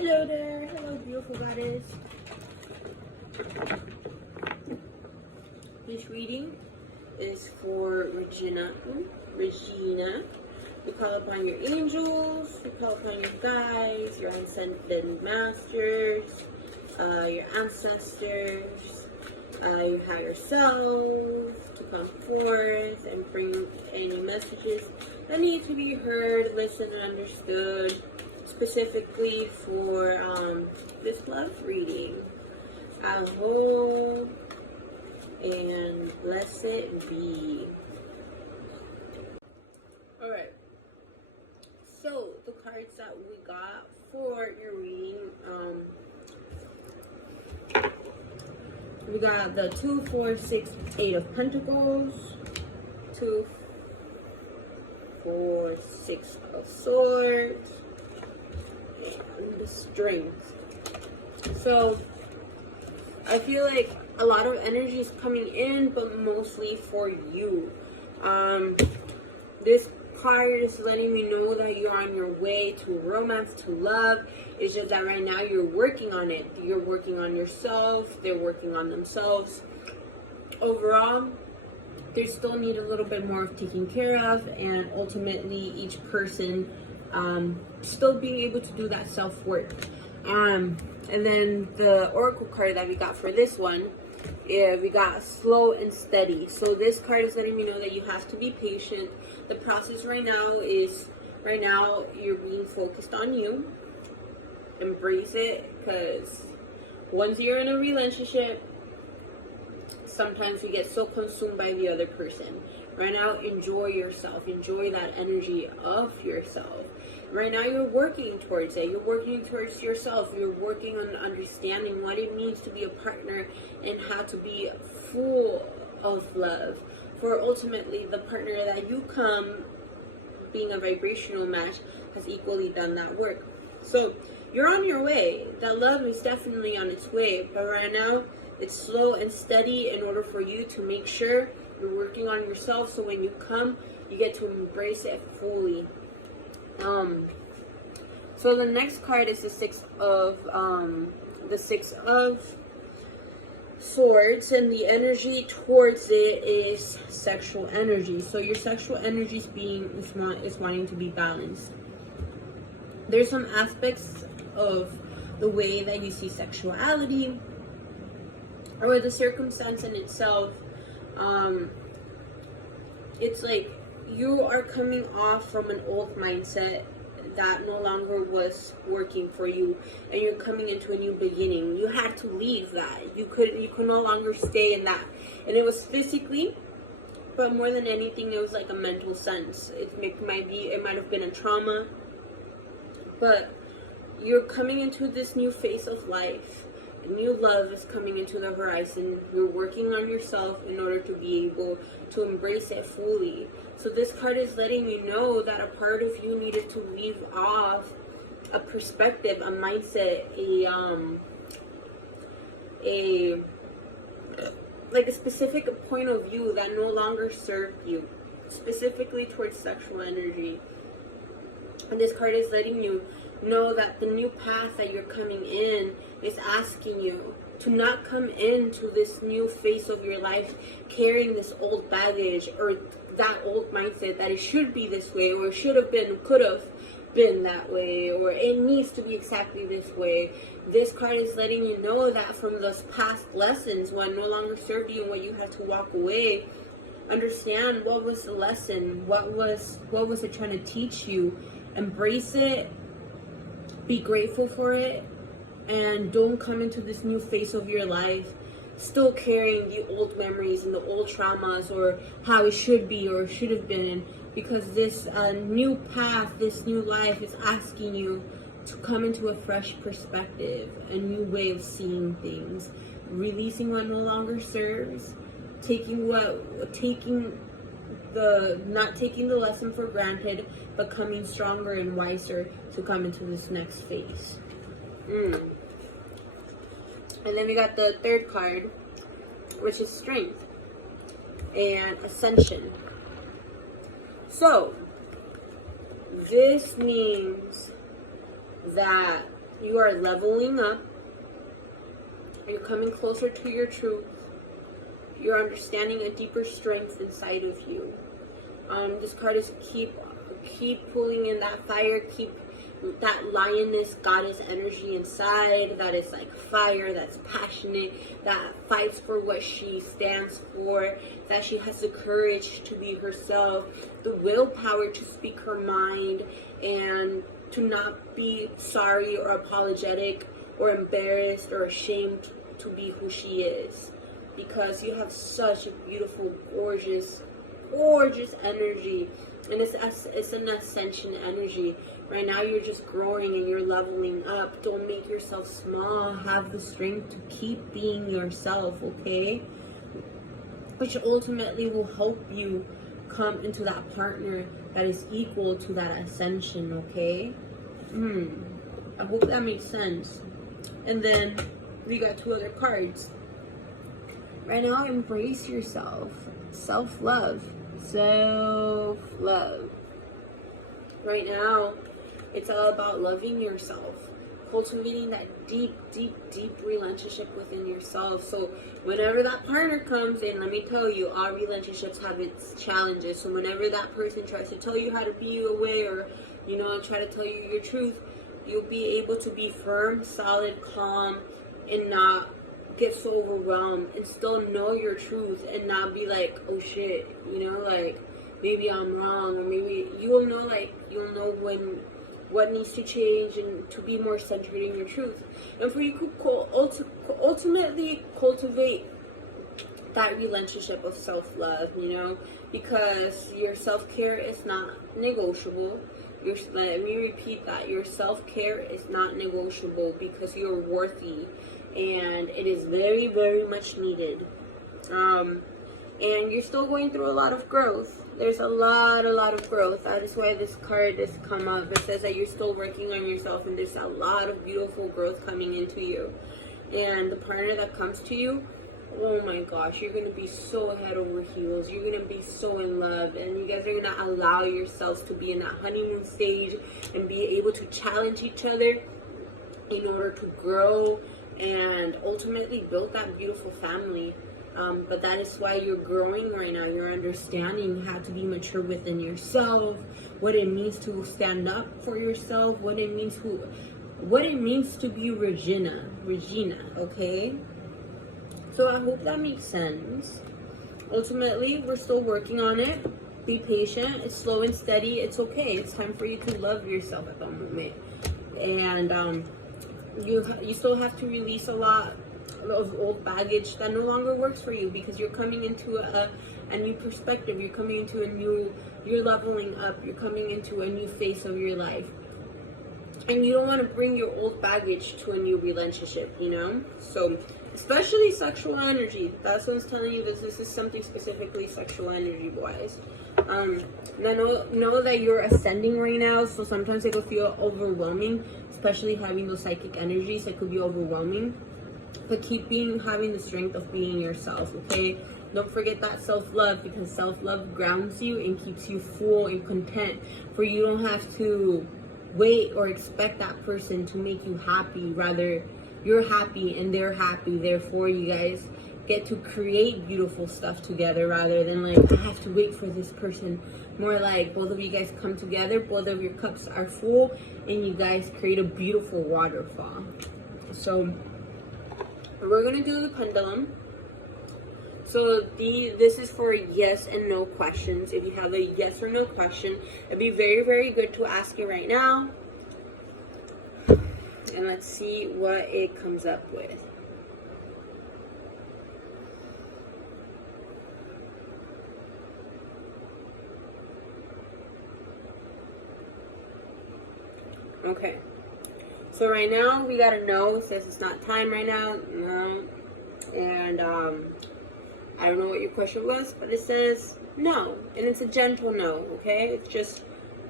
Hello there, hello beautiful goddess. This reading is for Regina. You call upon your angels, you call upon your guides, your ascended masters, your ancestors, your higher self to come forth and bring any messages that need to be heard, listened, and understood, specifically for this love reading. Aho and blessed be. Alright, so the cards that we got for your reading, we got the 2, 4, 6, 8 of Pentacles, 2, 4, 6 of Swords, and the Strength. So I feel like a lot of energy is coming in, but mostly for you. This card is letting me know that you're on your way to romance, to love. It's just that right now you're working on it. You're working on yourself. They're working on themselves. Overall, they still need a little bit more of taking care of, and ultimately each person still being able to do that self-work. And then the oracle card that we got for this one, we got slow and steady. So this card is letting me know that you have to be patient. The process right now you're being focused on you. Embrace it, because once you're in a relationship, sometimes you get so consumed by the other person. Right now, enjoy yourself. Enjoy that energy of yourself. Right now, you're working towards it. You're working towards yourself. You're working on understanding what it means to be a partner and how to be full of love. For ultimately, the partner that you come, being a vibrational match, has equally done that work. So, you're on your way. That love is definitely on its way. But right now, it's slow and steady in order for you to make sure you're working on yourself, so when you come, you get to embrace it fully. So the next card is the Six of Swords, and the energy towards it is sexual energy. So your sexual energy is wanting to be balanced. There's some aspects of the way that you see sexuality or the circumstance in itself. It's like you are coming off from an old mindset that no longer was working for you, and you're coming into a new beginning. You had to leave that. You could no longer stay in that. And it was physically, but more than anything, it was like a mental sense. It might have been a trauma, but you're coming into this new phase of life. New love is coming into the horizon. You're working on yourself in order to be able to embrace it fully. So this card is letting you know that a part of you needed to leave off a perspective, a mindset, a specific point of view that no longer served you, specifically towards sexual energy. And this card is letting you know that the new path that you're coming in is asking you to not come into this new phase of your life carrying this old baggage or that old mindset that it should be this way, or should have been, could have been that way, or it needs to be exactly this way. This card is letting you know that from those past lessons, what no longer served you and what you had to walk away, understand what was the lesson, what was it trying to teach you. Embrace it, be grateful for it, and don't come into this new phase of your life still carrying the old memories and the old traumas, or how it should be or should have been, because this new path, this new life is asking you to come into a fresh perspective, a new way of seeing things, releasing what no longer serves, not taking the lesson for granted, but coming stronger and wiser to come into this next phase. And then we got the third card, which is Strength and Ascension. So this means that You are leveling up. You're coming closer to your truth. You're understanding a deeper strength inside of you. This card is keep pulling in that fire, keep that lioness goddess energy inside that is like fire, that's passionate, that fights for what she stands for, that she has the courage to be herself, the willpower to speak her mind, and to not be sorry or apologetic or embarrassed or ashamed to be who she is. Because you have such a beautiful, gorgeous energy, and it's an ascension energy. Right now you're just growing and you're leveling up. Don't make yourself small. Have the strength to keep being yourself, okay? Which ultimately will help you come into that partner that is equal to that ascension, okay? I hope that makes sense. And then we got 2 other cards. Right now, embrace yourself. Self-love. Self-love. Right now, it's all about loving yourself. Cultivating that deep relationship within yourself. So whenever that partner comes in, let me tell you, all relationships have its challenges. So whenever that person tries to tell you how to be your way, or, try to tell you your truth, you'll be able to be firm, solid, calm, and not get so overwhelmed, and still know your truth and not be like, oh shit, maybe I'm wrong, or maybe you'll know when what needs to change, and to be more centered in your truth. And for you to ultimately cultivate that relationship of self-love, because your self-care is not negotiable. Let me repeat that. Your self-care is not negotiable, because you're worthy, and it is very, very much needed. And you're still going through a lot of growth. There's a lot of growth. That is why this card has come up. It says that you're still working on yourself, and there's a lot of beautiful growth coming into you. And the partner that comes to you, oh my gosh, you're going to be so head over heels. You're going to be so in love, and you guys are going to allow yourselves to be in that honeymoon stage and be able to challenge each other in order to grow and ultimately build that beautiful family. But that is why you're growing right now. You're understanding how to be mature within yourself, what it means to stand up for yourself, what it means to be Regina, okay? So I hope that makes sense. Ultimately, we're still working on it. Be patient. It's slow and steady. It's okay. It's time for you to love yourself at the moment. And you still have to release a lot of old baggage that no longer works for you, because you're coming into a new perspective. You're coming into you're leveling up. You're coming into a new phase of your life. And you don't want to bring your old baggage to a new relationship, So, especially sexual energy. That's what I'm telling you. This is something specifically sexual energy wise. Now know that you're ascending right now, so sometimes it could feel overwhelming, especially having those psychic energies. It could be overwhelming. But keep having the strength of being yourself, okay? Don't forget that self-love, because self-love grounds you and keeps you full and content. For you don't have to wait or expect that person to make you happy. Rather, you're happy and they're happy. Therefore, you guys get to create beautiful stuff together, rather than like, I have to wait for this person. More like both of you guys come together, both of your cups are full, and you guys create a beautiful waterfall. So we're gonna do the pendulum. So this is for yes and no questions. If you have a yes or no question, it'd be very, very good to ask it right now. And let's see what it comes up with. Okay. So right now we got a no. It says it's not time right now. No. And I don't know what your question was, but it says no, and it's a gentle no. Okay, it's just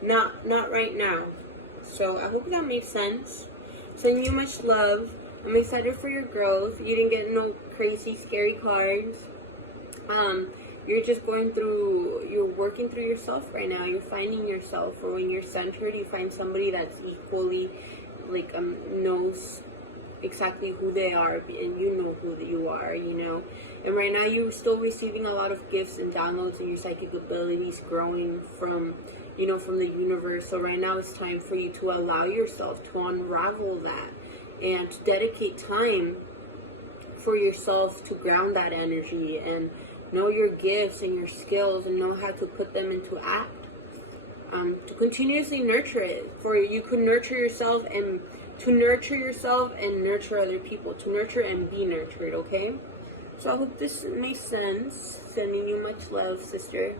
not right now. So I hope that makes sense. Sending you much love. I'm excited for your growth. You didn't get no crazy, scary cards. You're just you're working through yourself right now. You're finding yourself. Or when you're centered, you find somebody that's equally knows exactly who they are, and you know who you are, you know. And right now you're still receiving a lot of gifts and downloads, and your psychic abilities growing from, you know, from the universe. So right now it's time for you to allow yourself to unravel that and to dedicate time for yourself to ground that energy and know your gifts and your skills and know how to put them into act. To continuously nurture it, for you can nurture yourself, and to nurture yourself and nurture other people, to nurture and be nurtured, okay? So I hope this makes sense. Sending you much love, sister.